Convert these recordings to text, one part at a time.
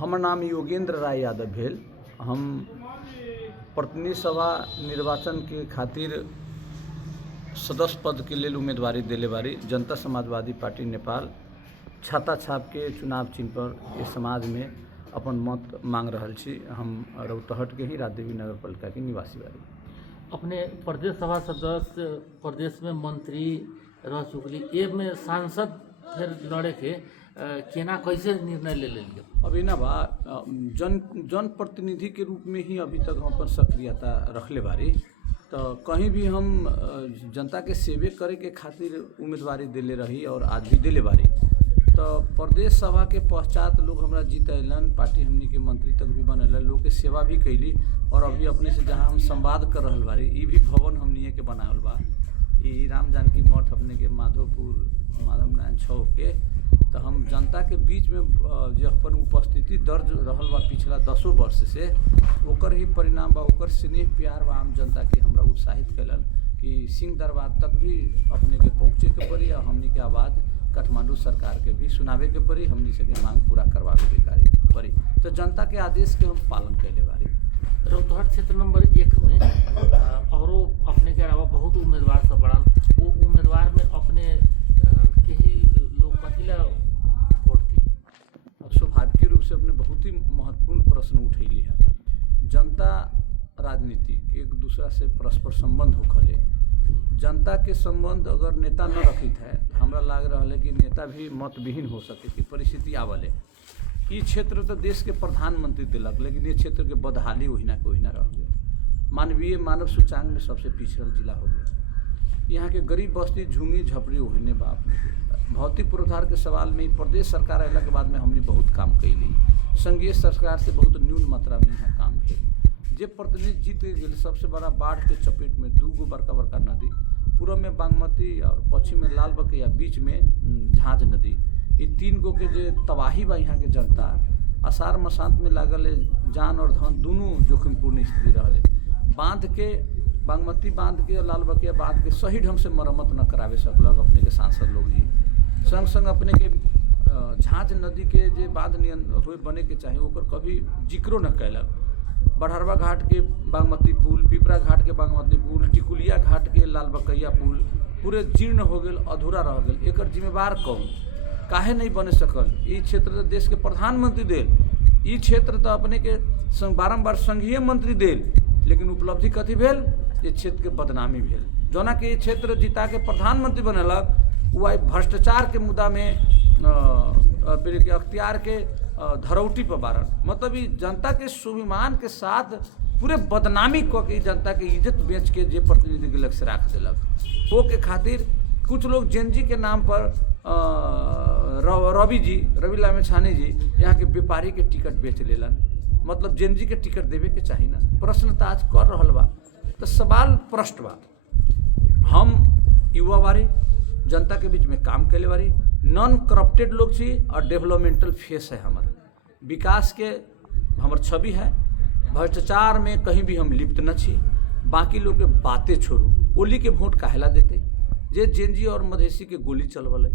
हमर नाम योगेंद्र राय यादव भेल। हम प्रतिनिधि सभा निर्वाचन के खातिर सदस्य पद के लिए उम्मीदवारी देले बारी। जनता समाजवादी पार्टी नेपाल छाता छाप के चुनाव चिन्ह पर इस समाज में अपन मत मांग रहल छी। हम रौतहट के ही राजदेवी नगर पालिका के निवासी बारी। अपने प्रदेश सभा सदस्य, प्रदेश में मंत्री रह चुकली, ये में सांसद फिर लड़े के केना कैसे निर्णय ले लेलिए? अभी ना बा जनप्रतिनिधि के रूप में ही अभी तक हम अपन सक्रियता रखले बारी। तो कहीं भी हम जनता के सेवे करे के खातिर उम्मीदवारी दिले रही और आज भी दिले बारी। तो प्रदेश सभा के पश्चात लोग हमरा जीत अलन, पार्टी हमनी के मंत्री तक भी बनल, लोग के सेवा भी कैली। और अभी अपने से जहाँ हम संवाद कर रहल बारी, ये भी भवन हमनी के बनावल बा। ये राम जानकी मठ अपने के माधव नारायण चौक के। तो हम जनता के बीच में जो अपन उपस्थिति दर्ज रहल बा पिछला 10 वर्ष से, ओकर ही परिणाम बा, ओकर स्नेह प्यार बा आम जनता के हमरा उत्साहित कैलन कि सिंह दरबार तक भी अपने के पहुँचे के पड़ी और हमनी के आवाज़ काठमांडू सरकार के भी सुनावे के पड़ी, हमनी से के मांग पूरा करवावे के कार्य पड़ी। तो जनता के आदेश के हम पालन कैले बारी। रौतहट क्षेत्र नंबर 1 में और अपने के अलावा बहुत उम्मीदवार सब बड़ा, वो उम्मीदवार में अपने के ही लोग कथिला वोट दी? सौभाग्य रूप से अपने बहुत ही महत्वपूर्ण प्रश्न उठैली है। जनता राजनीति एक दूसरा से परस्पर संबंध होखले। जनता के संबंध अगर नेता न रखित है, हमरा लाग रहा है कि नेता भी मत विहीन हो सके की परिस्थिति आवले। ये क्षेत्र तो देश के प्रधानमंत्री दिलक, लेकिन ये क्षेत्र के बदहाली ओहिना के ओहिना रह गए। मानवीय मानव सूचांक में सबसे पिछड़ल जिला हो गया। यहाँ के गरीब बस्ती झुंगी झपड़ी ओहने बाप में भौतिक पूर्वाधार के सवाल में प्रदेश सरकार अला के बाद में हमने बहुत काम कैली। संघीय सरकार से बहुत न्यून मात्रा में यहाँ काम भेल। जे प्रतिनिधि जीत गए, सबसे बड़ा बाढ़ के चपेट में 2 बड़का बड़का नदी, पूर्व में बागमती और पश्चिम में लालबकिया, बीच में झांझ नदी, ये 3 गो के जे तबाही बा यहाँ के जनता आषाढ़ मसांत में लागल जान और धन दोनों जोखिमपूर्ण स्थिति रहे। बांध के बागमती बांध के और लालबकिया बांध के सही ढंग से मरम्मत न करावे सकलक अपने के सांसद लोग जी। संग संग अपने के झांझ नदी के जे बांध हुए बने के चाहिए ओकर कभी जिक्रो न कैलक। बढ़रवा घाट के बागमती पुल, पिपरा घाट के बागमती पुल, टिकुलिया घाट के लालबकिया पुल पूरे जीर्ण हो गए, अधूरा रह गए। एकर जिम्मेवार कौन? काहे नहीं बने सकल? ये क्षेत्र तो देश के प्रधानमंत्री देल, ये क्षेत्र तो अपने के बारंबार संघीय मंत्री देल, लेकिन उपलब्धि कथी भेल? ये क्षेत्र के बदनामी भेल। जोना के ये क्षेत्र जीता के प्रधानमंत्री बनलक, वो भ्रष्टाचार के मुद्दा में अख्तियार के धरौटी पर बारन, मतलब ये जनता के स्वाभिमान के साथ पूरे बदनामी क के जनता के इज्जत बेच के जे प्रतिनिधि के लग से राख दिलक। वो के खातिर कुछ लोग जेनजी के नाम पर रवि लामेछाने जी यहाँ के व्यापारी के टिकट बेच लेलन। मतलब जेनजी के टिकट देवे के चाहिए ना। प्रश्न तो आज कर रहल बा, तो सवाल प्रश्न बा। हम युवा बारी, जनता के बीच में काम कैले बारी, नॉन करप्टेड लोग छी और डेवलपमेंटल फेस है। हमारा विकास के हमर छवि है। भ्रष्टाचार में कहीं भी हम लिप्त न छी। बाकी लोग के बातें छोड़ू, ओली के वोट काहेला देते? जे जेनजी और मधेसी के गोली चलवल,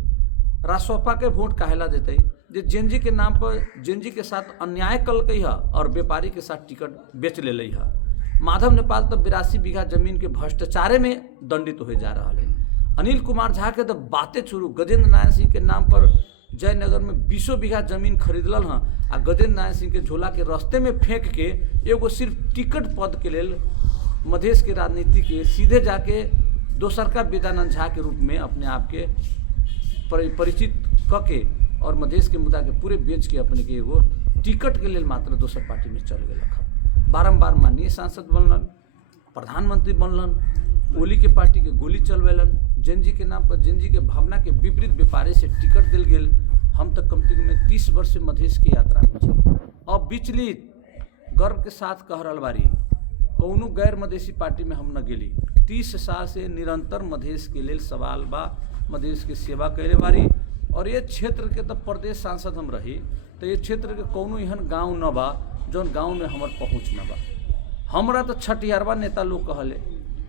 रासोपा के वोट काहेला देते? जे जेनजी के नाम पर जेनजी के साथ अन्याय कल है और व्यापारी के साथ टिकट बेच ले है। माधव नेपाल तो 82 बीघा जमीन के भ्रष्टाचारे में दंडित हो जा रहा है। अनिल कुमार झा के तो बातें छोड़ू, गजेंद्र नारायण सिंह के नाम पर जयनगर में 20 बीघा जमीन खरीदल हाँ, आ गजेंद्र नारायण सिंह के झोला के रास्ते में फेंक के एगो सिर्फ टिकट पद के लेल मधेश के राजनीति के सीधे जाके दोसर का वेदानंद झा के रूप में अपने आप के परिचित कके और मधेश के मुद्दा के पूरे बेच के अपने के एगो टिकट के लेल मात्र दोसर पार्टी में चल गए। बारम्बार माननीय सांसद बनलन, प्रधानमंत्री बनलन, ओली के पार्टी के गोली चलवेलन, जेनजी के नाम पर जेनजी के भावना के विपरीत व्यापारी से टिकट दिल गेल। हम तक कम से कम 30 वर्ष से मधेश की यात्रा में छी। अब विचलित गर्व के साथ कह रहल बारी, कौनो गैर मधेसी पार्टी में हम न गेली। 30 साल से निरंतर मधेश के लेल सवाल बा, मधेश के सेवा कैले बारी। और ये क्षेत्र के तो प्रदेश सांसद हम रही, तो ये क्षेत्र के कौनो एहन गाँव न बा जौन गाँव में हमर पहुँच न बा। हमरा तो छठियारवा नेता लोग कहले,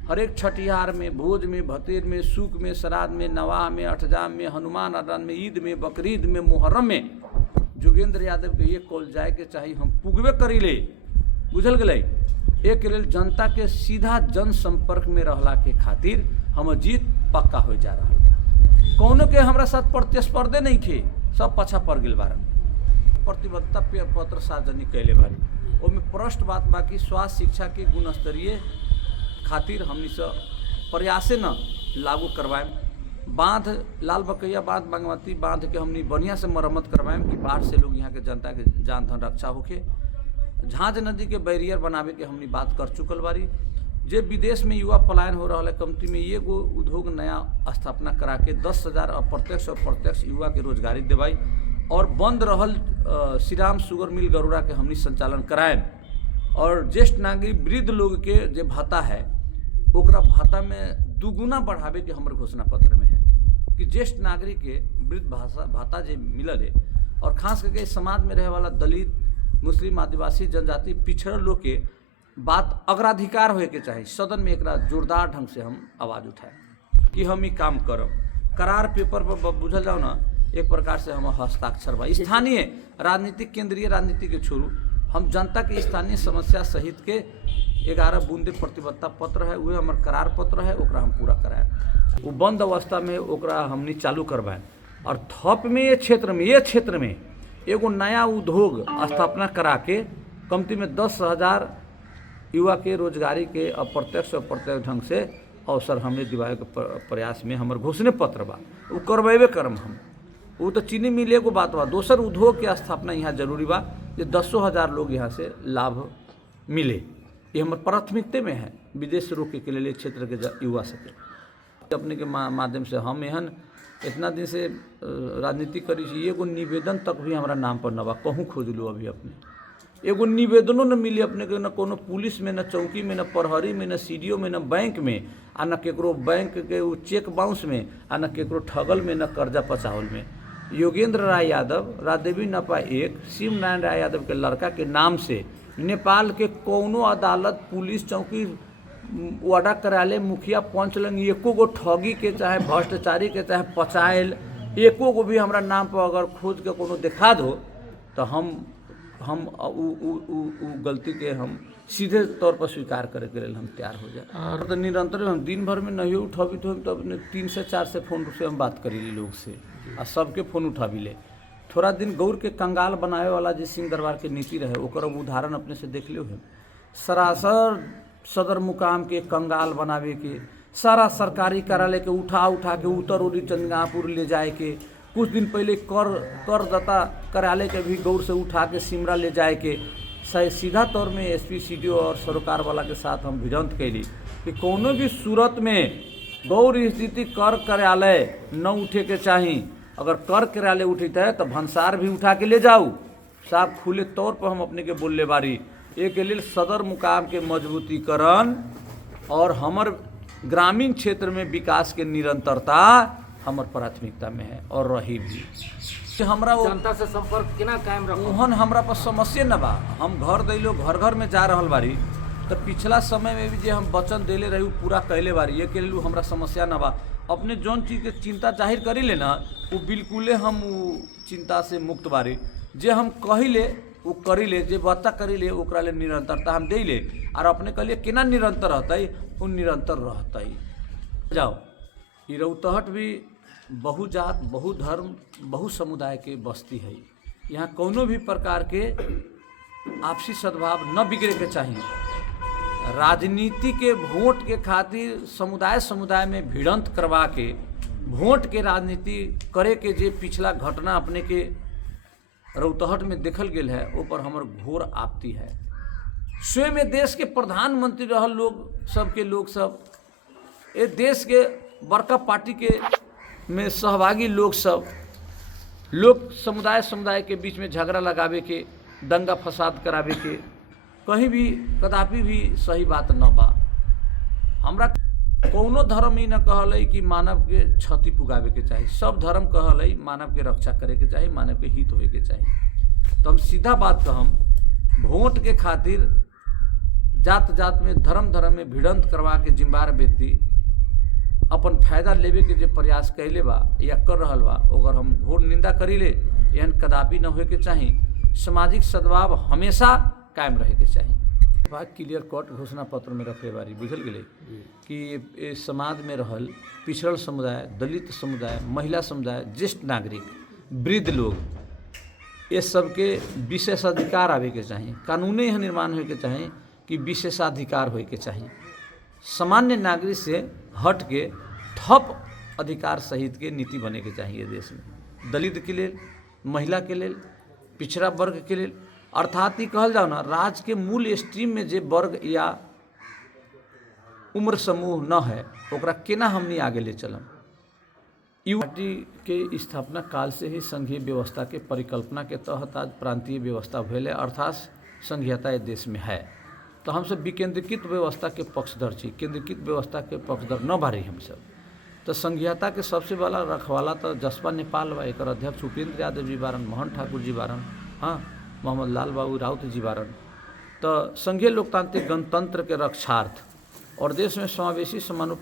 हर एक छठिहार में, भोज में, भतेर में, सूख में, श्राद्ध में, नवाह में, अठजाम में, हनुमान आदान में, ईद में, बकरीद में, मुहर्रम में जोगेंद्र यादव के ये कॉल जाए के चाही हम पुगबे करी ले, बुझल गए। एक लेल जनता के सीधा जनसंपर्क में रहला के खातिर हम जीत पक्का हो जा रहा बा। कौनो के हमरा साथ प्रतिस्पर्धे नहीं थे, सब पछा पड़ गए बारन। प्रतिबद्धता पत्र सार्वजनिक कैले बारी, ओमे प्रश्न बात बाकी स्वास्थ्य शिक्षा के गुणस्तरीय खातिर हमनी से प्रयासे न लागू करवाएं। बांध लाल बकैया बांध बागमती बांध के हमनी बढ़िया से मरम्मत करवाएं कि बाढ़ से लोग यहाँ के जनता के जान धन रक्षा होके। झांझ नदी के बैरियर बनावे के हमनी बात कर चुकल बारी। जे विदेश में युवा पलायन हो रहा है, कंपनी में ये गो उद्योग नया स्थापना करा के 10,000 अप्रत्यक्ष और प्रत्यक्ष युवा के रोजगारी देवाई। और बंद रहल श्री राम शुगर मिल गरुड़ा के हमनी संचालन कराएं। और ज्येष्ठ नागरिक वृद्ध लोग के जे भाता है ओकरा भाता में दुगुना बढ़ावे के हमर घोषणा पत्र में है कि ज्येष्ठ नागरिक के वृद्ध भाता जे मिलल है और खास करके समाज में रहे वाला दलित, मुस्लिम, आदिवासी, जनजाति, पिछड़ल लोग के बात अग्राधिकार होए के चाहिए। सदन में एकरा जोरदार ढंग से हम आवाज़ उठाए कि हम ही काम करब। करार पेपर पर बुझल जाओ ना, एक प्रकार से हम हस्ताक्षर बा। स्थानीय राजनीतिक, केंद्रीय राजनीति के छोड़ू, हम जनता के स्थानीय समस्या सहित के 11 बूंदे प्रतिबद्धता पत्र है, वह हमार करार पत्र है, ओकरा हम पूरा कराए। वो बंद अवस्था में ओकरा हमनी चालू करवाएं। और थप में ये क्षेत्र में एगो नया उद्योग स्थापना करा के कमती में 10,000 युवा के रोजगारी के अप्रत्यक्ष और प्रत्यक्ष ढंग से अवसर हमने दिवाए के प्रयास में हमर घोषणे पत्र बा, वो करवेबे करम हम। वो तो चीनी मिल एगो बात बा, दोसर उद्योग के स्थापना यहाँ जरूरी बा जे 10,000 लोग यहाँ से लाभ मिले। ये हमारे प्राथमिकता में है, विदेश रोके के लिए क्षेत्र के युवा सके। अपने के माध्यम से हम एहन इतना दिन से राजनीति करी छी, एगो निवेदन तक भी हमारा नाम पर न बा, कहूँ खोज लो अभी अपने एगो निवेदनों न मिली अपने के, न कोनो पुलिस में, न चौकी में, न प्रहरी में, न सीडीओ में, न बैंक में, आ न केकरो बैंक के वो चेक बाउंस में, आ न केकरो ठगल में, न कर्जा पचावल में। योगेंद्र राय यादव, राजदेवी नपा 1, शिव नारायण राय यादव के लड़का के नाम से नेपाल के कौनो अदालत, पुलिस चौकी, वार्डा कार्यालय, मुखिया, पंच लंग एको गो ठगी के चाहे भ्रष्टाचारी के चाहे पचायल एको गो भी हमरा नाम पर अगर खोज के कोनो दिखा दो तो हम उ गलती के हम सीधे तौर पर स्वीकार करे के लिए हम तैयार हो जाए। और तो निरंतर हम दिन भर में नहीं उठाबी तो अपने 3 से 4 से फोन से हम बात करी लोग से, आ सबके फोन उठाबी ले। थोड़ा दिन गौर के कंगाल बनावे वाला जे सिंह दरबार के नीति रहे ओकर उदाहरण अपने से देख लियो है। सरासर सदर मुकाम के कंगाल बनावे के, सारा सरकारी कार्यालय के उठा के उत्तर उड़ी चंद्रगापुर ले जाए के, कुछ दिन पहले करदाता कार्यालय के भी गौर से उठा के सिमरा ले जाए के, सीधा तौर में एसपी, सीडीओ और सरोकार वाला के साथ हम भिजंत कैली कि कोनो भी सूरत में गौर स्थिति कर कार्यालय न उठे के चाही। अगर कर कार्यालय उठता है तो भंसार भी उठा के ले जाऊ। साफ खुले तौर पर हम अपने के बोलले बारी। एक लिए सदर मुकाम के मजबूतीकरण और हमर ग्रामीण क्षेत्र में विकास के निरंतरता हमर प्राथमिकता में है और रही भी। हमरा जनता से संपर्क केना कायम रखो, ओहन हमरा पर समस्या न बा। हम घर दैलो घर में जा रहल बारी, तो पिछला समय में भी जे हम वचन देले रही पूरा कैले बारी, ये के लिए हमरा समस्या न बा। अपने जौन चीज के चिंता जाहिर करी ले ना, वो बिल्कुले हम चिंता से मुक्त बारी। जे हम कहिले वो करी ले, जे बच्चा करी ले ओकरा ले निरंतरता हम दे ले। और अपने कहलिए केना निरंतर रहतई, वो निरंतर रहतई। जाओ ये रौतहट भी बहुजात, बहुधर्म, बहु समुदाय के बस्ती है। यहाँ कोनो भी प्रकार के आपसी सद्भाव न बिगड़े के चाहिए। राजनीति के वोट के खातिर समुदाय में भिड़ंत करवा के वोट के राजनीति करे के जे पिछला घटना अपने के रौतहट में देखल गेल है, वो पर हमर घोर आपत्ति है। स्वयं देश के प्रधानमंत्री रहल लोग सब ये देश के बड़का पार्टी के में सहभागी लोग समुदाय के बीच में झगड़ा लगावे के, दंगा फसाद करावे के कहीं भी कदापि भी सही बात न बा। हमरा कौनो धर्म ही न कहल कि मानव के क्षति पुगावे के चाहिए। सब धर्म कहल मानव के रक्षा करे के चाहिए, मानव के हित होए के चाहिए। तो हम सीधा बात कहम, वोट के खातिर जात में धर्म में भिड़ंत करवा के जिम्मेदार व्यक्ति अपन फायदा लेवे के जो प्रयास कैले बा या कर रहल बा, ओकर हम घोर निंदा करी ले। एहन कदापि न होए के चाही। सामाजिक सद्भाव हमेशा कायम रहे के चाही। बात क्लियर कट घोषणा पत्र में रखे बारी बुझल गेलै कि समाज में रहल पिछड़ल समुदाय, दलित समुदाय, महिला समुदाय, ज्येष्ठ नागरिक, वृद्ध लोग, ये सबके विशेषाधिकार आवे के चाही। कानूने यह निर्माण होए के चाही कि विशेषाधिकार होए के चाही। सामान्य नागरिक से हट के ठप अधिकार सहित के नीति बने के चाहिए देश में, दलित के लेल, महिला के लेल, पिछड़ा वर्ग के लेल। अर्थात ई कहल जाओ ना, राज्य के मूल स्ट्रीम में जे वर्ग या उम्र समूह न है ओकरा केना हमनी आगे ले चलम। पार्टी के स्थापना काल से ही संघीय व्यवस्था के परिकल्पना के तहत आज प्रांतीय व्यवस्था भेल, अर्थात संघीयता इस देश में है। तो हम सब विकेंद्रीकृत व्यवस्था के पक्षधर छी, केंद्रीकृत व्यवस्था के पक्षधर न बारी हम सब। तो संघीयता के सबसे बड़ा रखवाला तो जसपा नेपाल बा, एक अध्यक्ष उपेंद्र यादव जी बारन, मोहन ठाकुर जी बारन, हाँ मोहम्मद लाल बाबू राउत जी बारन। तो संघीय लोकतांत्रिक गणतंत्र के रक्षार्थ और देश में समावेशी समानुपातिक